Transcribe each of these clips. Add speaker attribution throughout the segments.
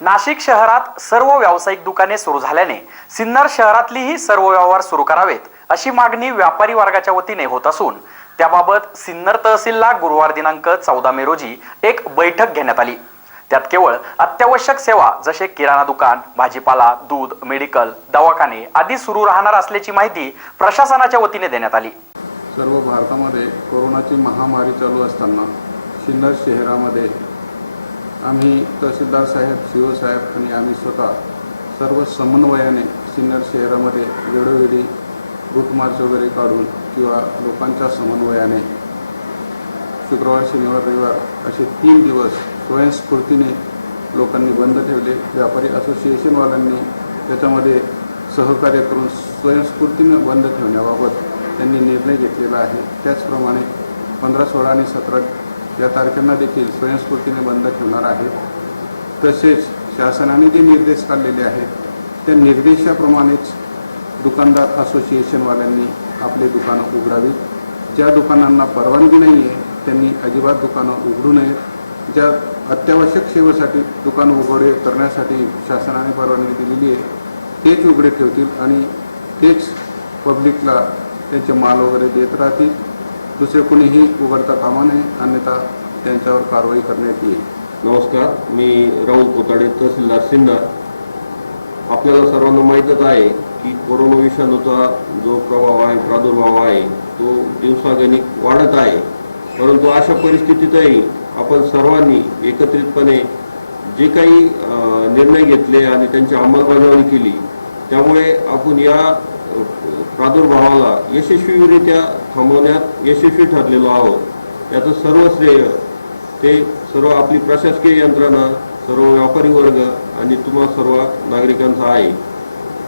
Speaker 1: नाशिक शहरात सर्व व्यावसायिक दुकाने सुरू झाल्याने सिन्नर शहरातलीही सर्व व्यवहार सुरू करावेत अशी मागणी व्यापारी वर्गाच्या वतीने होत असून त्याबाबत सिन्नर तहसीलला गुरुवार दिनांक चौदा मे रोजी एक बैठक घेण्यात आली. त्यात केवळ अत्यावश्यक सेवा जसे किराणा दुकान भाजीपाला दूध मेडिकल दवाखाने आदी सुरू राहणार असल्याची माहिती प्रशासनाच्या वतीने देण्यात आली.
Speaker 2: सर्व भारतामध्ये कोरोनाची महामारी चालू असताना सिन्नर शहरामध्ये आम्ही तहसीलदार साहेब सी ओ साहेब आणि आम्ही स्वतः सर्व समन्वयाने सिन्नर शहरामध्ये वेळोवेळी रूट मार्च वगैरे काढून किंवा लोकांच्या समन्वयाने शुक्रवार शनिवार रविवार असे तीन दिवस स्वयंस्फूर्तीने लोकांनी बंद ठेवले. व्यापारी असोसिएशनवाल्यांनी त्याच्यामध्ये सहकार्य करून स्वयंस्फूर्तीने बंद ठेवण्याबाबत त्यांनी निर्णय घेतलेला आहे. त्याचप्रमाणे पंधरा सोळा आणि सतरा या तारखांना देखील स्वयंस्फूर्तीने बंद ठेवणार आहे तसेच शासनाने जे निर्देश काढलेले आहेत त्या निर्देशाप्रमाणेच दुकानदार असोसिएशनवाल्यांनी आपली दुकानं उघडावीत. ज्या दुकानांना परवानगी नाही आहे त्यांनी अजिबात दुकानं उघडू नयेत ज्या अत्यावश्यक सेवेसाठी दुकान उघडे करण्यासाठी शासनाने परवानगी दिलेली आहे तेच उघडे ठेवतील आणि तेच पब्लिकला त्यांचे माल वगैरे देत राहतील. दुसरे कोणीही उघडता कामा नये अन्यथा त्यांच्यावर कारवाई करण्यात येईल.
Speaker 3: नमस्कार मी राहुल कोताडे तहसीलदार सिन्नर. आपल्याला सर्वांना माहीतच आहे की कोरोना विषाणूचा जो प्रभाव आहे प्रादुर्भाव आहे तो दिवसागणिक वाढत आहे. परंतु अशा परिस्थितीतही आपण सर्वांनी एकत्रितपणे जे काही निर्णय घेतले आणि त्यांची अंमलबजावणी केली त्यामुळे आपण या प्रादुर्भावाला यशस्वीरित्या थांबवण्यात यशस्वी ठरलेलो आहोत. याचं सर्व श्रेय ते सर्व आपली प्रशासकीय यंत्रणा सर्व व्यापारी वर्ग आणि तुम्हा सर्व नागरिकांचा आहे.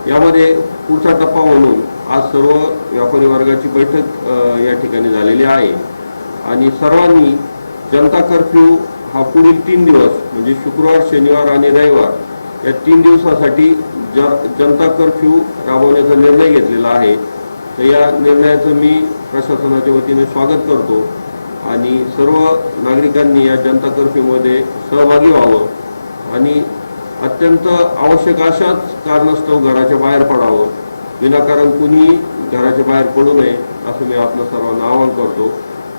Speaker 3: यामध्ये पुढचा टप्पा म्हणून आज सर्व व्यापारी वर्गाची बैठक या ठिकाणी झालेली आहे. आणि सर्वांनी जनता कर्फ्यू हा पुढील तीन दिवस म्हणजे शुक्रवार शनिवार आणि रविवार या तीन दिवसासाठी ज जनता कर्फ्यू राबवण्याचा निर्णय घेतलेला आहे. तर या निर्णयाचं मी प्रशासनाच्या वतीने स्वागत करतो आणि सर्व नागरिकांनी या जनता कर्फ्यूमध्ये सहभागी व्हावं आणि अत्यंत आवश्यक अशाच कारणास्तव घराच्या बाहेर पडावं विनाकारण कुणी घराच्या बाहेर पडू नये असं मी आपल्या सर्वांना आवाहन करतो.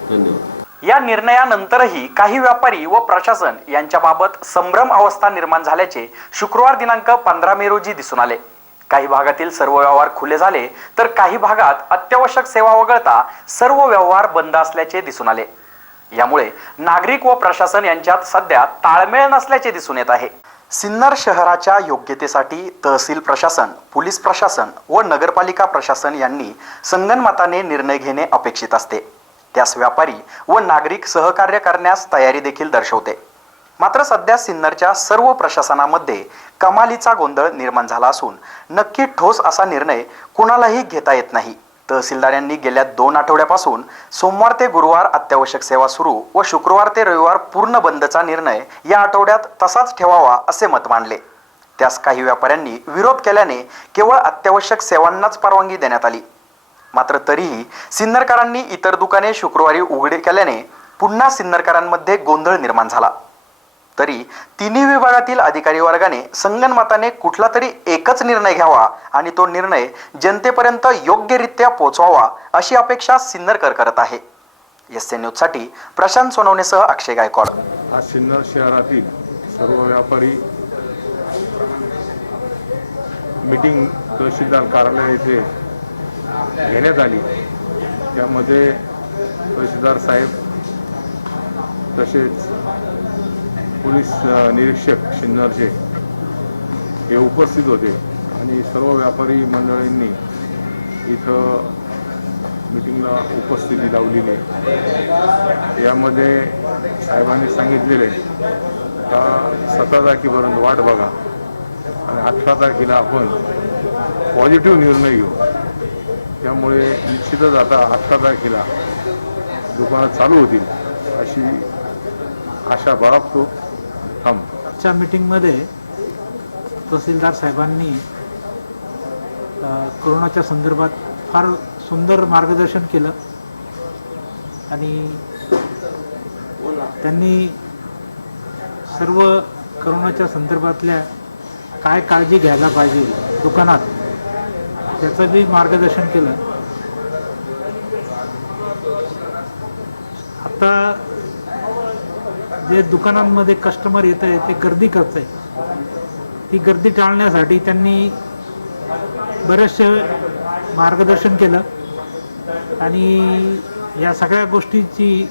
Speaker 3: धन्यवाद.
Speaker 1: या निर्णयानंतरही काही व्यापारी व प्रशासन यांच्याबाबत संभ्रम अवस्था निर्माण झाल्याचे शुक्रवार दिनांक पंधरा मे रोजी दिसून आले. काही भागातील सर्व व्यवहार खुले झाले तर काही भागात अत्यावश्यक सेवा वगळता सर्व व्यवहार बंद असल्याचे दिसून आले. यामुळे नागरिक व प्रशासन यांच्यात सध्या ताळमेळ नसल्याचे दिसून येत आहे. सिन्नर शहराच्या योग्यतेसाठी तहसील प्रशासन पोलीस प्रशासन व नगरपालिका प्रशासन यांनी संगनमताने निर्णय घेणे अपेक्षित असते. त्यास व्यापारी व नागरिक सहकार्य करण्यास तयारी देखील दर्शवते. मात्र सध्या सिन्नरच्या सर्व प्रशासनामध्ये कमालीचा गोंधळ निर्माण झाला असून नक्की ठोस असा निर्णय कुणालाही घेता येत नाही. तहसीलदार यांनी गेल्या दोन आठवड्यापासून सोमवार ते गुरुवार अत्यावश्यक सेवा सुरू व शुक्रवार ते रविवार पूर्ण बंदचा निर्णय या आठवड्यात तसाच ठेवावा असे मत मांडले. त्यास काही व्यापाऱ्यांनी विरोध केल्याने केवळ अत्यावश्यक सेवांनाच परवानगी देण्यात आली. मात्र तरीही सिन्नरकरांनी इतर दुकाने शुक्रवारी उघडे केल्याने पुन्हा सिन्नरकरांमध्ये गोंधळ निर्माण झाला. तरी तिन्ही विभागातील अधिकारी वर्गाने संगनमताने कुठला तरी एकच निर्णय घ्यावा आणि तो निर्णय जनतेपर्यंत योग्यरित्या पोचवावा अशी अपेक्षा सिन्नरकर करत आहे. एस एन न्यूजसाठी प्रशांत सोनवणेसह अक्षय गायकवाड.
Speaker 2: आज सिन्नर शहरातील सर्व व्यापारी मिटिंग तहसीलदार कार्यालय येथे घेण्यात आली त्यामध्ये तहसीलदार साहेब तसेच पोलीस निरीक्षक सिन्नरचे हे उपस्थित होते आणि सर्व व्यापारी मंडळींनी इथं मिटिंगला उपस्थिती लावलेली आहे. यामध्ये साहेबांनी सांगितलेले का सतरा तारखेपर्यंत वाट बघा
Speaker 4: आणि अठरा तारखेला आपण पॉझिटिव्ह निर्णय घेऊ त्यामुळे निश्चितच आता अठरा तारखेला दुकानं चालू होतील अशी आशा बाळगतो. थांबतो
Speaker 5: आजच्या मीटिंगमध्ये तहसीलदार साहेबांनी कोरोनाच्या संदर्भात फार सुंदर मार्गदर्शन केलं आणि त्यांनी सर्व करोनाच्या संदर्भातल्या काय काळजी घ्यायला पाहिजे दुकानात त्याचं बी मार्गदर्शन केलं. आता जे दुकानांमध्ये कस्टमर येत आहे ते गर्दी करत आहे ती गर्दी टाळण्यासाठी त्यांनी बरेचसे मार्गदर्शन केलं. आणि या सगळ्या गोष्टीची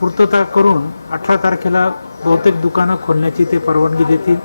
Speaker 5: पूर्तता करून अठरा तारखेला बहुतेक दुकानं खोलण्याची ते परवानगी देतील.